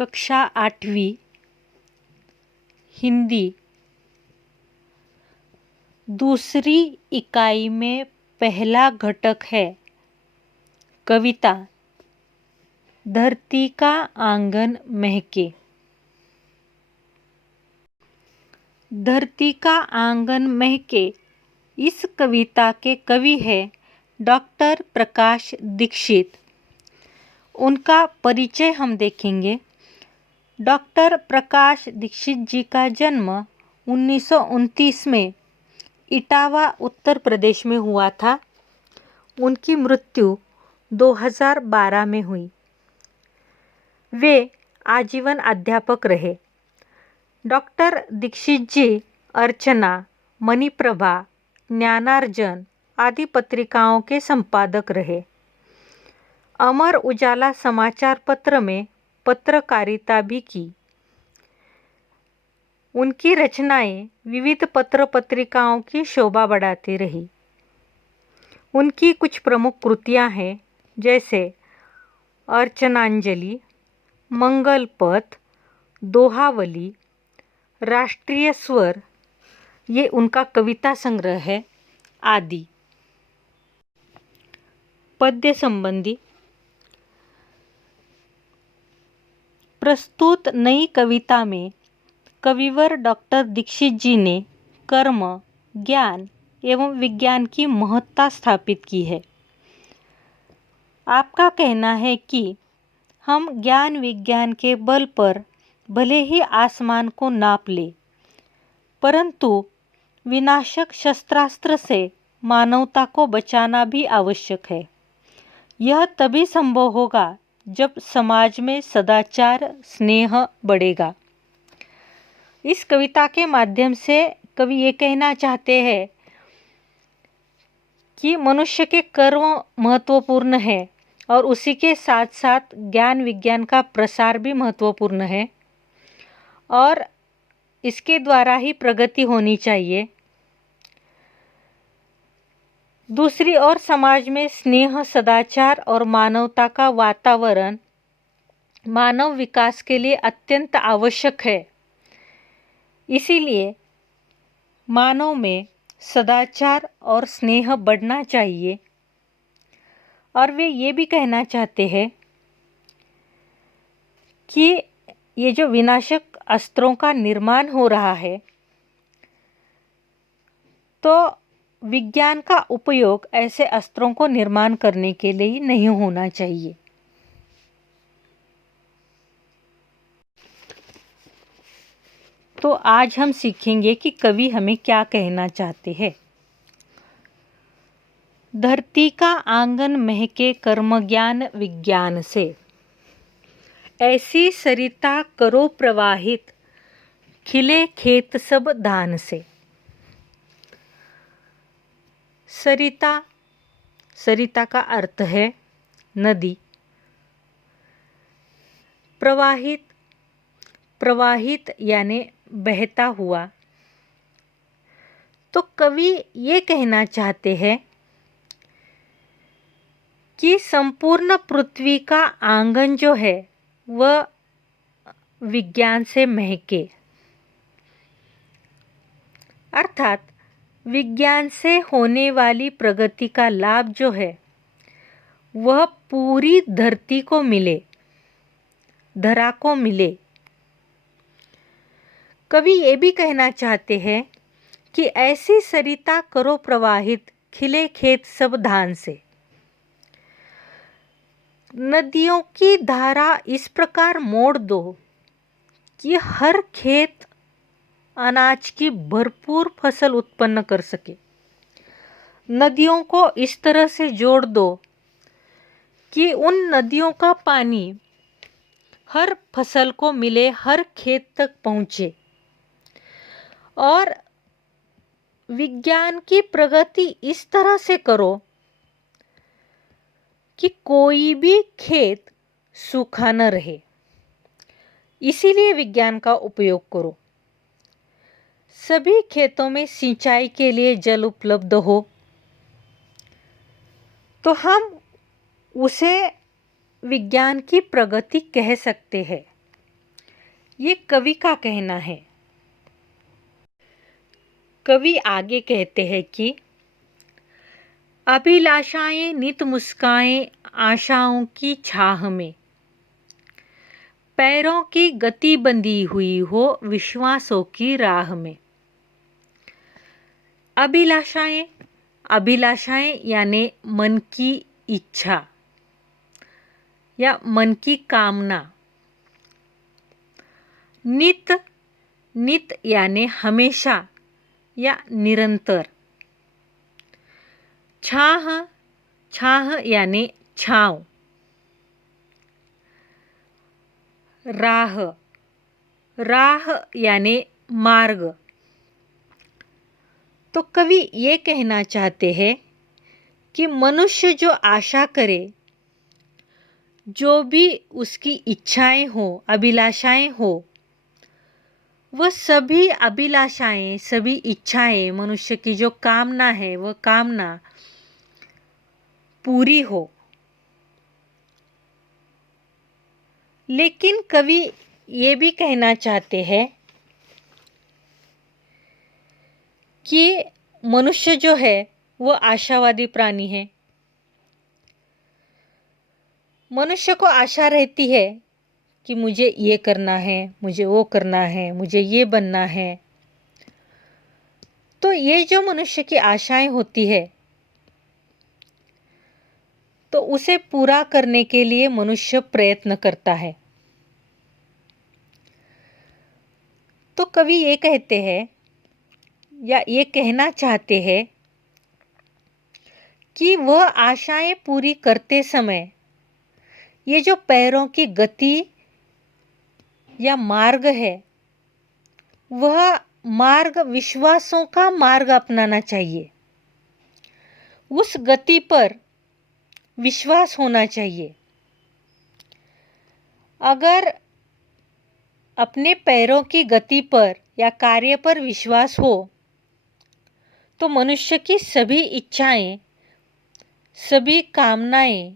कक्षा 8वीं हिंदी दूसरी इकाई में पहला घटक है कविता धरती का आंगन महके। धरती का आंगन महके इस कविता के कवि हैं डॉक्टर प्रकाश दीक्षित। उनका परिचय हम देखेंगे। डॉक्टर प्रकाश दीक्षित जी का जन्म 1929 में इटावा उत्तर प्रदेश में हुआ था। उनकी मृत्यु 2012 में हुई। वे आजीवन अध्यापक रहे। डॉक्टर दीक्षित जी अर्चना, मणिप्रभा, ज्ञानार्जन आदि पत्रिकाओं के संपादक रहे। अमर उजाला समाचार पत्र में पत्रकारिता भी की। उनकी रचनाएं विविध पत्र पत्रिकाओं की शोभा बढ़ाती रही। उनकी कुछ प्रमुख कृतियां हैं जैसे अर्चनांजलि, मंगल पथ, दोहावली, राष्ट्रीय स्वर, ये उनका कविता संग्रह है आदि। पद्य संबंधी प्रस्तुत नई कविता में कविवर डॉक्टर दीक्षित जी ने कर्म, ज्ञान एवं विज्ञान की महत्ता स्थापित की है। आपका कहना है कि हम ज्ञान विज्ञान के बल पर भले ही आसमान को नाप ले, परंतु विनाशक शस्त्रास्त्र से मानवता को बचाना भी आवश्यक है। यह तभी संभव होगा जब समाज में सदाचार, स्नेह बढ़ेगा। इस कविता के माध्यम से कवि ये कहना चाहते हैं कि मनुष्य के कर्म महत्वपूर्ण है और उसी के साथ साथ ज्ञान विज्ञान का प्रसार भी महत्वपूर्ण है और इसके द्वारा ही प्रगति होनी चाहिए। दूसरी ओर समाज में स्नेह, सदाचार और मानवता का वातावरण मानव विकास के लिए अत्यंत आवश्यक है। इसीलिए मानव में सदाचार और स्नेह बढ़ना चाहिए। और वे ये भी कहना चाहते हैं कि ये जो विनाशक अस्त्रों का निर्माण हो रहा है, तो विज्ञान का उपयोग ऐसे अस्त्रों को निर्माण करने के लिए नहीं होना चाहिए। तो आज हम सीखेंगे कि कवि हमें क्या कहना चाहते हैं। धरती का आंगन महके कर्म ज्ञान विज्ञान से, ऐसी सरिता करो प्रवाहित, खिले खेत सब धान से। सरिता, सरिता का अर्थ है नदी। प्रवाहित, प्रवाहित यानी बहता हुआ। तो कवि ये कहना चाहते हैं कि संपूर्ण पृथ्वी का आंगन जो है वह विज्ञान से महके, अर्थात विज्ञान से होने वाली प्रगति का लाभ जो है वह पूरी धरती को मिले, धरा को मिले। कवि ये भी कहना चाहते हैं कि ऐसी सरिता करो प्रवाहित, खिले खेत सब धान से। नदियों की धारा इस प्रकार मोड़ दो कि हर खेत अनाज की भरपूर फसल उत्पन्न कर सके। नदियों को इस तरह से जोड़ दो कि उन नदियों का पानी हर फसल को मिले, हर खेत तक पहुँचे। और विज्ञान की प्रगति इस तरह से करो कि कोई भी खेत सूखा न रहे। इसीलिए विज्ञान का उपयोग करो। सभी खेतों में सिंचाई के लिए जल उपलब्ध हो, तो हम उसे विज्ञान की प्रगति कह सकते हैं। ये कवि का कहना है। कवि आगे कहते हैं कि अभिलाषाएं नित मुस्काएं आशाओं की छाह में, पैरों की गति बंधी हुई हो विश्वासों की राह में। अभिलाषाएं, अभिलाषाएं यानी मन की इच्छा या मन की कामना। नित, नित यानी हमेशा या निरंतर। छाह, छाह यानी छाँव। राह, राह यानी मार्ग। तो कवि ये कहना चाहते हैं कि मनुष्य जो आशा करे, जो भी उसकी इच्छाएं हो, अभिलाषाएं हो, वह सभी अभिलाषाएं, सभी इच्छाएं, मनुष्य की जो कामना है वह कामना पूरी हो। लेकिन कवि ये भी कहना चाहते हैं कि मनुष्य जो है वो आशावादी प्राणी है। मनुष्य को आशा रहती है कि मुझे ये करना है, मुझे वो करना है, मुझे ये बनना है। तो ये जो मनुष्य की आशाएं होती है, तो उसे पूरा करने के लिए मनुष्य प्रयत्न करता है। तो कवि ये कहते हैं या ये कहना चाहते हैं कि वह आशाएं पूरी करते समय ये जो पैरों की गति या मार्ग है, वह मार्ग विश्वासों का मार्ग अपनाना चाहिए। उस गति पर विश्वास होना चाहिए। अगर अपने पैरों की गति पर या कार्य पर विश्वास हो तो मनुष्य की सभी इच्छाएं, सभी कामनाएं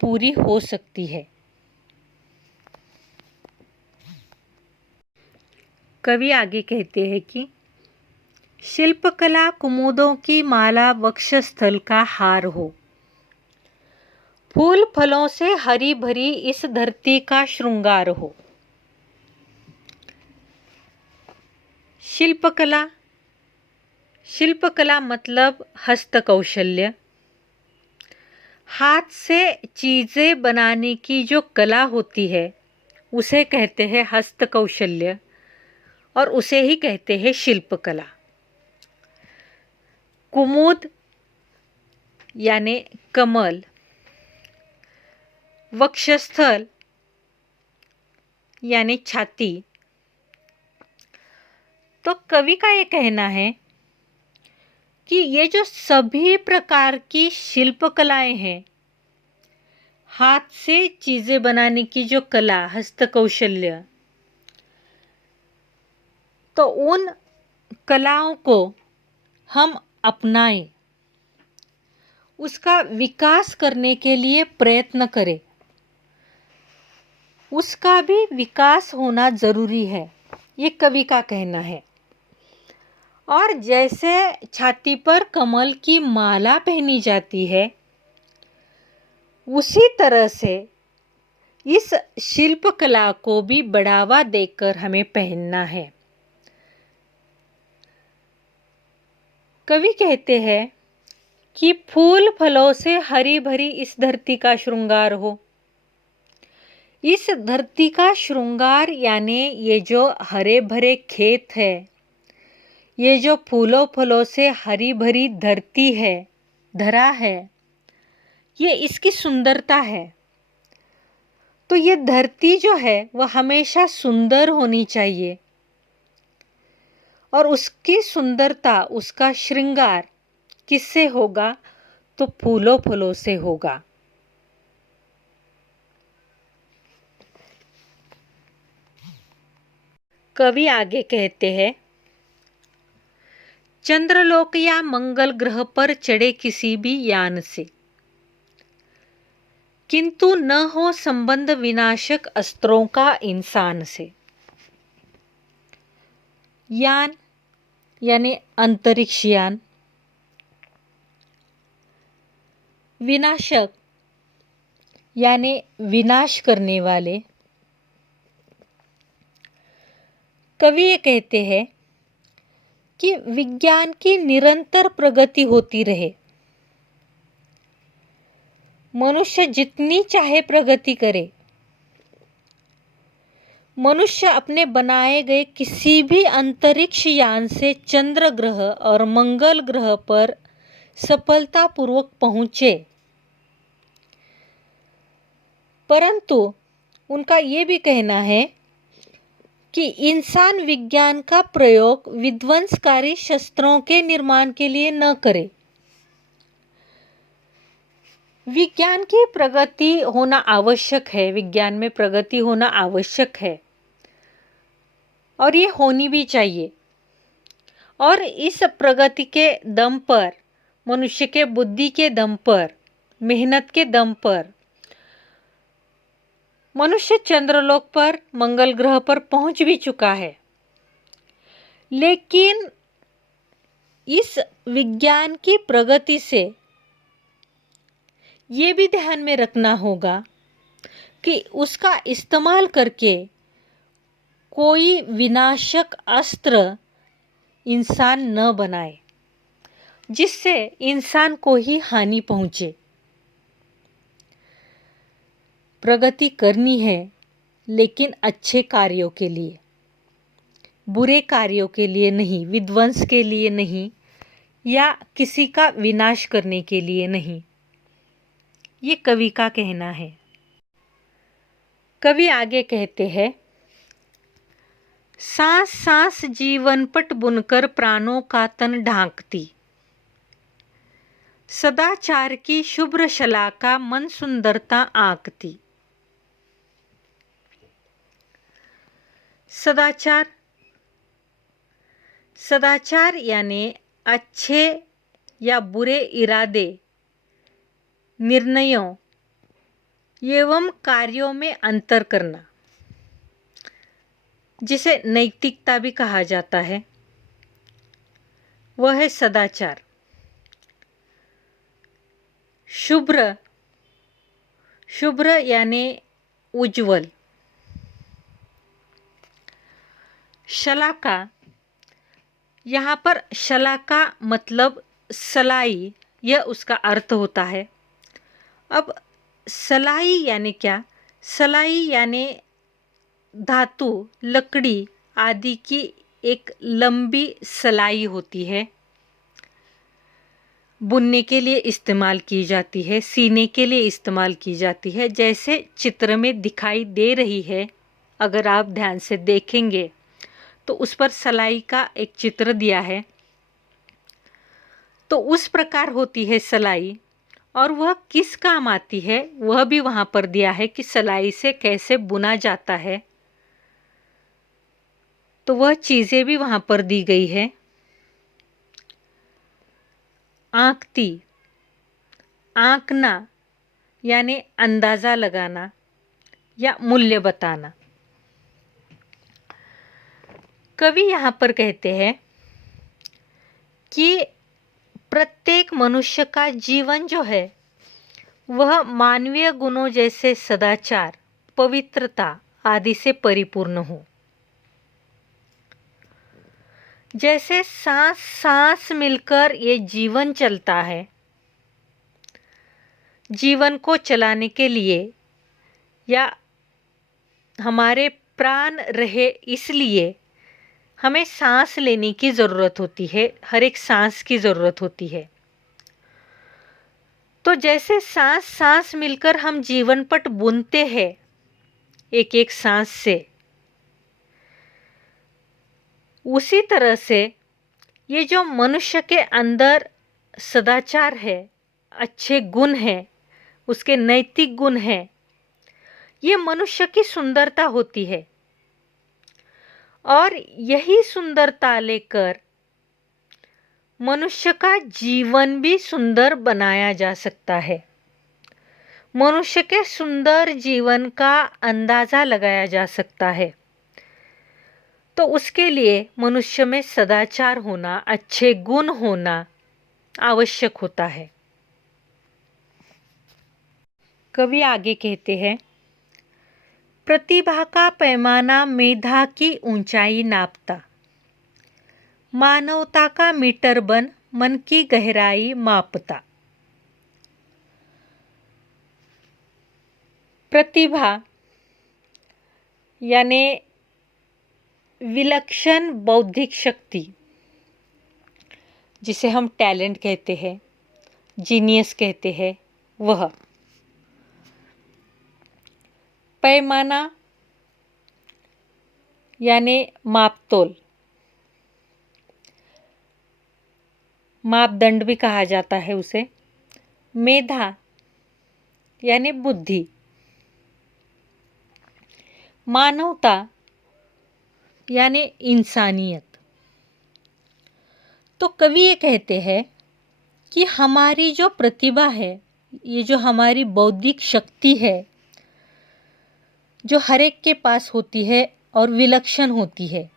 पूरी हो सकती है। कवि आगे कहते हैं कि शिल्पकला कुमुदों की माला वक्षस्थल का हार हो, फूल फलों से हरी भरी इस धरती का श्रृंगार हो। शिल्पकला, शिल्पकला मतलब हस्तकौशल्य। हाथ से चीज़ें बनाने की जो कला होती है उसे कहते हैं हस्तकौशल्य और उसे ही कहते हैं शिल्पकला। कुमुद यानी कमल, वक्षस्थल यानी छाती। तो कवि का ये कहना है कि ये जो सभी प्रकार की शिल्पकलाएं हैं, हाथ से चीज़ें बनाने की जो कला, हस्तकौशल्य, तो उन कलाओं को हम अपनाएं, उसका विकास करने के लिए प्रयत्न करें। उसका भी विकास होना ज़रूरी है, ये कवि का कहना है। और जैसे छाती पर कमल की माला पहनी जाती है, उसी तरह से इस शिल्पकला को भी बढ़ावा देकर हमें पहनना है। कवि कहते हैं कि फूल फलों से हरी भरी इस धरती का श्रृंगार हो। इस धरती का श्रृंगार यानी ये जो हरे भरे खेत है, ये जो फूलों फलों से हरी भरी धरती है, धरा है, ये इसकी सुंदरता है। तो ये धरती जो है वह हमेशा सुंदर होनी चाहिए और उसकी सुंदरता, उसका श्रृंगार किससे होगा? तो फूलों फलों से होगा। कवि आगे कहते हैं, चंद्रलोक या मंगल ग्रह पर चढ़े किसी भी यान से, किंतु न हो संबंध विनाशक अस्त्रों का इंसान से। यान यानी अंतरिक्ष यान, विनाशक यानी विनाश करने वाले। कवि ये कहते हैं कि विज्ञान की निरंतर प्रगति होती रहे। मनुष्य जितनी चाहे प्रगति करे, मनुष्य अपने बनाए गए किसी भी अंतरिक्ष यान से चंद्र ग्रह और मंगल ग्रह पर सफलतापूर्वक पहुंचे, परंतु उनका ये भी कहना है कि इंसान विज्ञान का प्रयोग विध्वंसकारी शस्त्रों के निर्माण के लिए न करे। विज्ञान की प्रगति होना आवश्यक है, विज्ञान में प्रगति होना आवश्यक है और ये होनी भी चाहिए। और इस प्रगति के दम पर, मनुष्य के बुद्धि के दम पर, मेहनत के दम पर मनुष्य चंद्रलोक पर, मंगल ग्रह पर पहुंच भी चुका है। लेकिन इस विज्ञान की प्रगति से ये भी ध्यान में रखना होगा कि उसका इस्तेमाल करके कोई विनाशक अस्त्र इंसान न बनाए जिससे इंसान को ही हानि पहुंचे। प्रगति करनी है लेकिन अच्छे कार्यों के लिए, बुरे कार्यों के लिए नहीं, विध्वंस के लिए नहीं या किसी का विनाश करने के लिए नहीं। ये कवि का कहना है। कवि आगे कहते हैं, सांस सांस जीवन पट बुनकर प्राणों का तन ढांकती, सदाचार की शुभ्र शलाका मन सुंदरता आंकती। सदाचार, सदाचार यानी अच्छे या बुरे इरादे, निर्णयों एवं कार्यों में अंतर करना, जिसे नैतिकता भी कहा जाता है, वह है सदाचार। शुभ्र, शुभ्र यानी उज्जवल। शलाका, यहाँ पर शलाका मतलब सलाई, यह उसका अर्थ होता है। अब सलाई यानी क्या? सलाई यानी धातु, लकड़ी आदि की एक लंबी सलाई होती है, बुनने के लिए इस्तेमाल की जाती है, सीने के लिए इस्तेमाल की जाती है, जैसे चित्र में दिखाई दे रही है। अगर आप ध्यान से देखेंगे तो उस पर सलाई का एक चित्र दिया है, तो उस प्रकार होती है सलाई। और वह किस काम आती है वह भी वहाँ पर दिया है कि सलाई से कैसे बुना जाता है, तो वह चीज़ें भी वहाँ पर दी गई है। आंकती, आंकना यानी अंदाज़ा लगाना या मूल्य बताना। कवि यहाँ पर कहते हैं कि प्रत्येक मनुष्य का जीवन जो है वह मानवीय गुणों जैसे सदाचार, पवित्रता आदि से परिपूर्ण हो। जैसे सांस सांस मिलकर ये जीवन चलता है, जीवन को चलाने के लिए या हमारे प्राण रहे इसलिए हमें सांस लेने की ज़रूरत होती है, हर एक सांस की ज़रूरत होती है। तो जैसे सांस सांस मिलकर हम जीवन पट बुनते हैं एक एक सांस से, उसी तरह से ये जो मनुष्य के अंदर सदाचार है, अच्छे गुण हैं, उसके नैतिक गुण हैं, ये मनुष्य की सुंदरता होती है। और यही सुंदरता लेकर मनुष्य का जीवन भी सुंदर बनाया जा सकता है, मनुष्य के सुंदर जीवन का अंदाज़ा लगाया जा सकता है। तो उसके लिए मनुष्य में सदाचार होना, अच्छे गुण होना आवश्यक होता है। कवि आगे कहते हैं, प्रतिभा का पैमाना मेधा की ऊंचाई नापता, मानवता का मीटर बन मन की गहराई मापता। प्रतिभा यानी विलक्षण बौद्धिक शक्ति, जिसे हम टैलेंट कहते हैं, जीनियस कहते हैं, वह पैमाना यानी मापतोल, मापदंड भी कहा जाता है उसे। मेधा यानी बुद्धि, मानवता यानी इंसानियत। तो कवि ये कहते हैं कि हमारी जो प्रतिभा है, ये जो हमारी बौद्धिक शक्ति है, जो हर एक के पास होती है और विलक्षण होती है,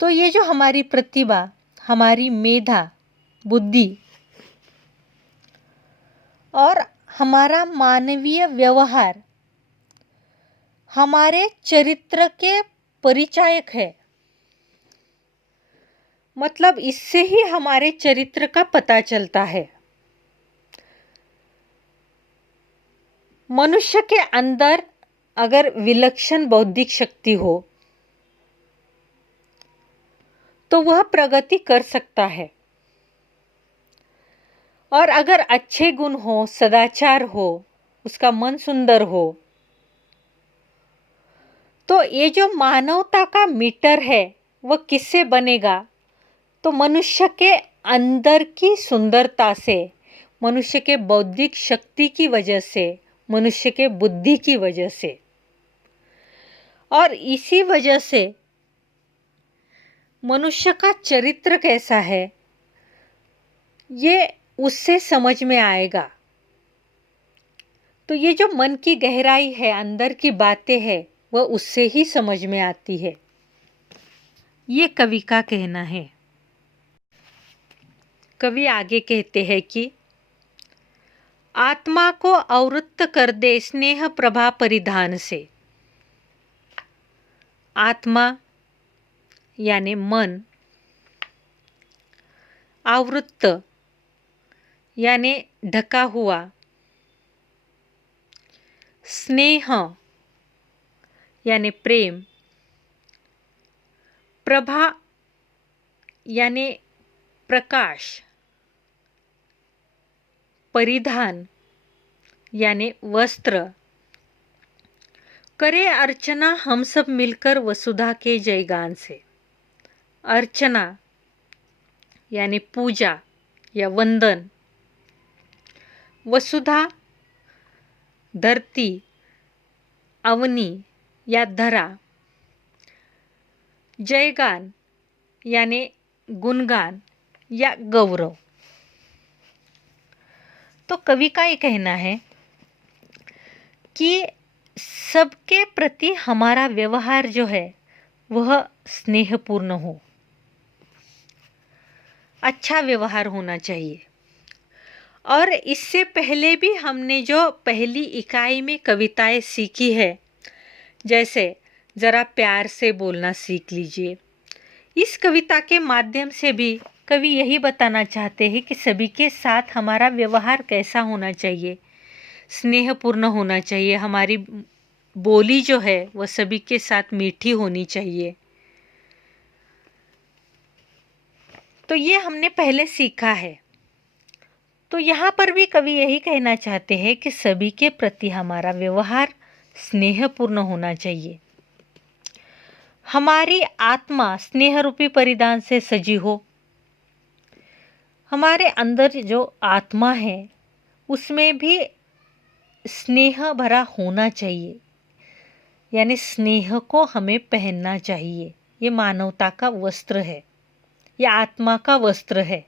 तो ये जो हमारी प्रतिभा, हमारी मेधा, बुद्धि और हमारा मानवीय व्यवहार हमारे चरित्र के परिचायक है। मतलब इससे ही हमारे चरित्र का पता चलता है। मनुष्य के अंदर अगर विलक्षण बौद्धिक शक्ति हो तो वह प्रगति कर सकता है, और अगर अच्छे गुण हो, सदाचार हो, उसका मन सुंदर हो, तो ये जो मानवता का मीटर है वह किससे बनेगा? तो मनुष्य के अंदर की सुंदरता से, मनुष्य के बौद्धिक शक्ति की वजह से, मनुष्य के बुद्धि की वजह से। और इसी वजह से मनुष्य का चरित्र कैसा है ये उससे समझ में आएगा। तो ये जो मन की गहराई है, अंदर की बातें हैं, वह उससे ही समझ में आती है। ये कवि का कहना है। कवि आगे कहते हैं कि आत्मा को आवृत्त कर दे स्नेह प्रभा परिधान से। आत्मा यानी मन, आवृत्त यानी ढका हुआ, स्नेह यानी प्रेम, प्रभा यानी प्रकाश, परिधान यानी वस्त्र, करे अर्चना हम सब मिलकर वसुधा के जयगान से। अर्चना यानी पूजा या वंदन, वसुधा धरती, अवनी या धरा, जयगान यानी गुणगान या गौरव। तो कवि का ये कहना है कि सबके प्रति हमारा व्यवहार जो है वह स्नेहपूर्ण हो, अच्छा व्यवहार होना चाहिए। और इससे पहले भी हमने जो पहली इकाई में कविताएं सीखी है, जैसे ज़रा प्यार से बोलना सीख लीजिए, इस कविता के माध्यम से भी कवि यही बताना चाहते हैं कि सभी के साथ हमारा व्यवहार कैसा होना चाहिए, स्नेहपूर्ण होना चाहिए। हमारी बोली जो है वह सभी के साथ मीठी होनी चाहिए। तो ये हमने पहले सीखा है। तो यहाँ पर भी कवि यही कहना चाहते हैं कि सभी के प्रति हमारा व्यवहार स्नेहपूर्ण होना चाहिए। हमारी आत्मा स्नेह रूपी परिधान से सजी हो। हमारे अंदर जो आत्मा है उसमें भी स्नेह भरा होना चाहिए, यानी स्नेह को हमें पहनना चाहिए। ये मानवता का वस्त्र है, ये आत्मा का वस्त्र है।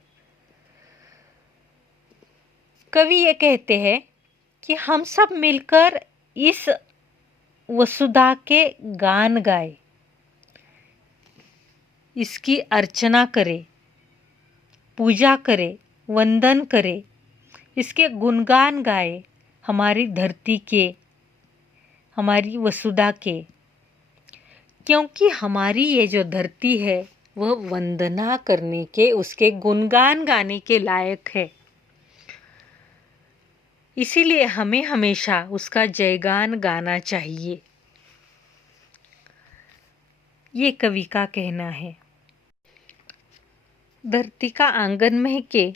कवि ये कहते हैं कि हम सब मिलकर इस वसुधा के गान गाए, इसकी अर्चना करे, पूजा करे, वंदन करे, इसके गुणगान गाए, हमारी धरती के, हमारी वसुधा के। क्योंकि हमारी ये जो धरती है वह वंदना करने के, उसके गुणगान गाने के लायक है। इसीलिए हमें हमेशा उसका जयगान गाना चाहिए। ये कवि का कहना है। धरती का आंगन महके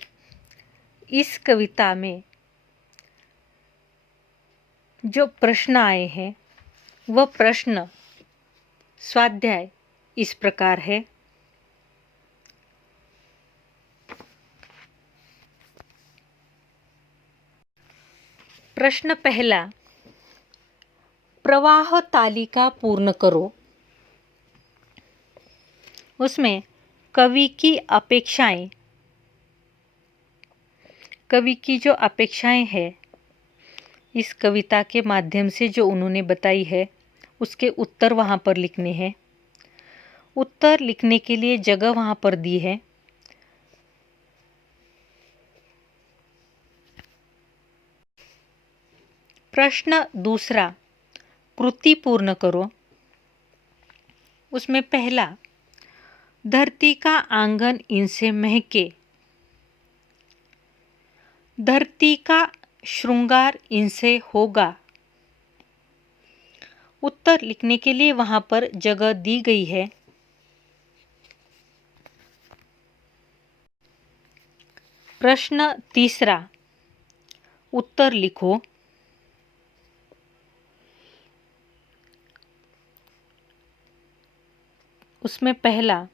इस कविता में जो प्रश्न आए हैं वह प्रश्न स्वाध्याय इस प्रकार है। प्रश्न पहला, प्रवाह तालिका पूर्ण करो। उसमें कवि की अपेक्षाएं, कवि की जो अपेक्षाएं हैं इस कविता के माध्यम से जो उन्होंने बताई है उसके उत्तर वहाँ पर लिखने हैं। उत्तर लिखने के लिए जगह वहाँ पर दी है। प्रश्न दूसरा, कृति पूर्ण करो। उसमें पहला, धरती का आंगन इनसे महके, धरती का श्रृंगार इनसे होगा। उत्तर लिखने के लिए वहाँ पर जगह दी गई है। प्रश्न तीसरा, उत्तर लिखो। उसमें पहला,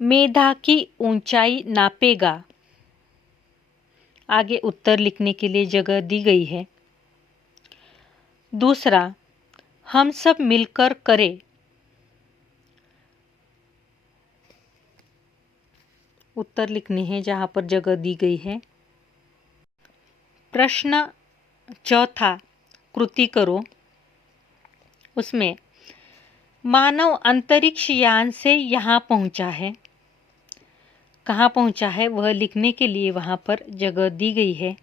मेधा की ऊंचाई नापेगा। आगे उत्तर लिखने के लिए जगह दी गई है। दूसरा, हम सब मिलकर करें। उत्तर लिखने हैं जहाँ पर जगह दी गई है। प्रश्न चौथा, कृति करो। उसमें मानव अंतरिक्ष यान से यहाँ पहुँचा है। कहाँ पहुँचा है वह लिखने के लिए वहाँ पर जगह दी गई है।